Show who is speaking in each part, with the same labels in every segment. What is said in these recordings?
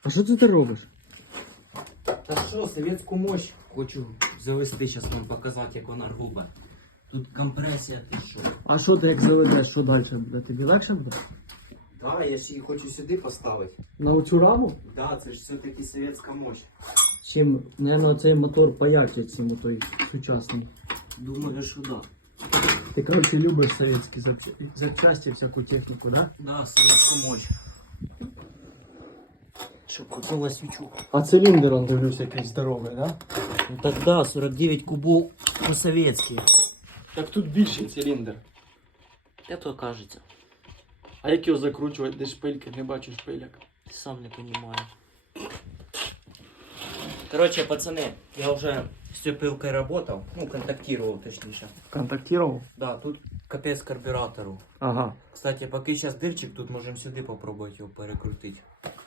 Speaker 1: А що це ти робиш?
Speaker 2: Та що, совєтську мощь хочу завести, зараз вам показати, як вона груба. Тут компресія, ти що?
Speaker 1: А що ти як заведеш, що далі буде? Тобі легше буде?
Speaker 2: Так, я ж її хочу сюди поставити.
Speaker 1: На оцю раму?
Speaker 2: Так, це ж все-таки совєтська мощь.
Speaker 1: Чим, мабуть, цей мотор паяче, чим той сучасний.
Speaker 2: Думаю, що да.
Speaker 1: Ти, коротше, любиш совєтські запчасті, всяку техніку, да?
Speaker 2: Да, совєтську мощь. Щоб купила свічу.
Speaker 1: А циліндр, он дивлюсь, якийсь здоровий, да?
Speaker 2: Ну так да, 49 кубов по-совєтськи.
Speaker 1: Так тут більший циліндр.
Speaker 2: Те то кажеться.
Speaker 1: А як його закручувати, де шпильки? Не бачу шпиляк.
Speaker 2: Сам не понимаю. Короче, пацаны, я уже с пилкой работал, ну, контактировал, точнее.
Speaker 1: Контактував?
Speaker 2: Да, тут капец карбюратору.
Speaker 1: Ага.
Speaker 2: Кстати, поки сейчас дырчик, тут можем сюда попробовать его перекрутить.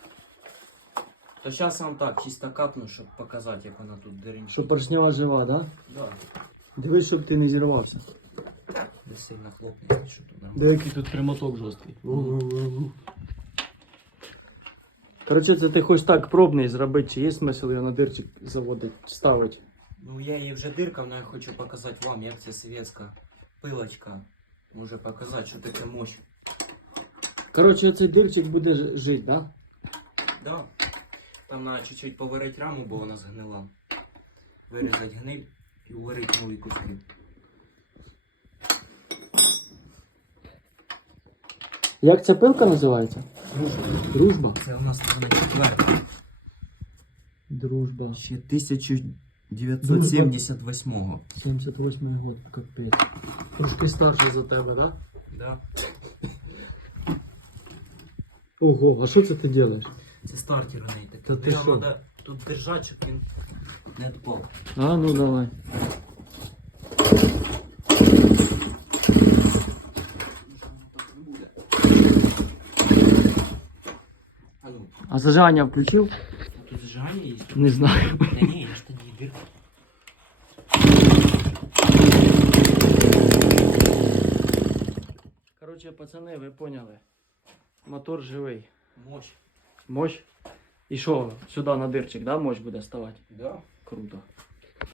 Speaker 2: То сейчас вам так, чисто капну, чтобы показать, як вона тут дыринчик.
Speaker 1: Що поршнява жива, да?
Speaker 2: Да,
Speaker 1: Дивись, щоб ти не зірвався.
Speaker 2: не сильно хлопнется, що тут нормально.
Speaker 1: Деякий тут примоток жорсткий. Коротше, це ти хочеш так пробний зробити, чи є смисл його на дирчик заводити, ставити?
Speaker 2: Ну, я її вже диркав, але я хочу показати вам, як ця совєтська пилочка може показати, що таке мощь.
Speaker 1: Коротше, цей дирчик буде жити, да?
Speaker 2: Да. Там треба чуть-чуть поварити раму, бо вона згнила. Вирізати гниль і уварити нові куски.
Speaker 1: Як ця пилка називається?
Speaker 2: Дружба.
Speaker 1: Дружба?
Speaker 2: Це у нас вона четверта.
Speaker 1: Дружба.
Speaker 2: Ще 1978-го.
Speaker 1: 78-й год, капець. Трошки старший за тебе, да?
Speaker 2: Да.
Speaker 1: Ого, а що це ти робиш?
Speaker 2: Це стартер у неї
Speaker 1: Та
Speaker 2: такий.
Speaker 1: ти
Speaker 2: Його
Speaker 1: що?
Speaker 2: треба тут держати, щоб він не відпав.
Speaker 1: А, ну давай.
Speaker 2: А ну,
Speaker 1: А зажигання включив?
Speaker 2: тут зажигання є?
Speaker 1: Не знаю.
Speaker 2: Та ні, я ж тоді дирка.
Speaker 1: Коротше, пацани, ви поняли. Мотор живий.
Speaker 2: Мощь.
Speaker 1: Мощь. І що, сюди на дирчик, да, мощь буде ставати?
Speaker 2: Да.
Speaker 1: Круто.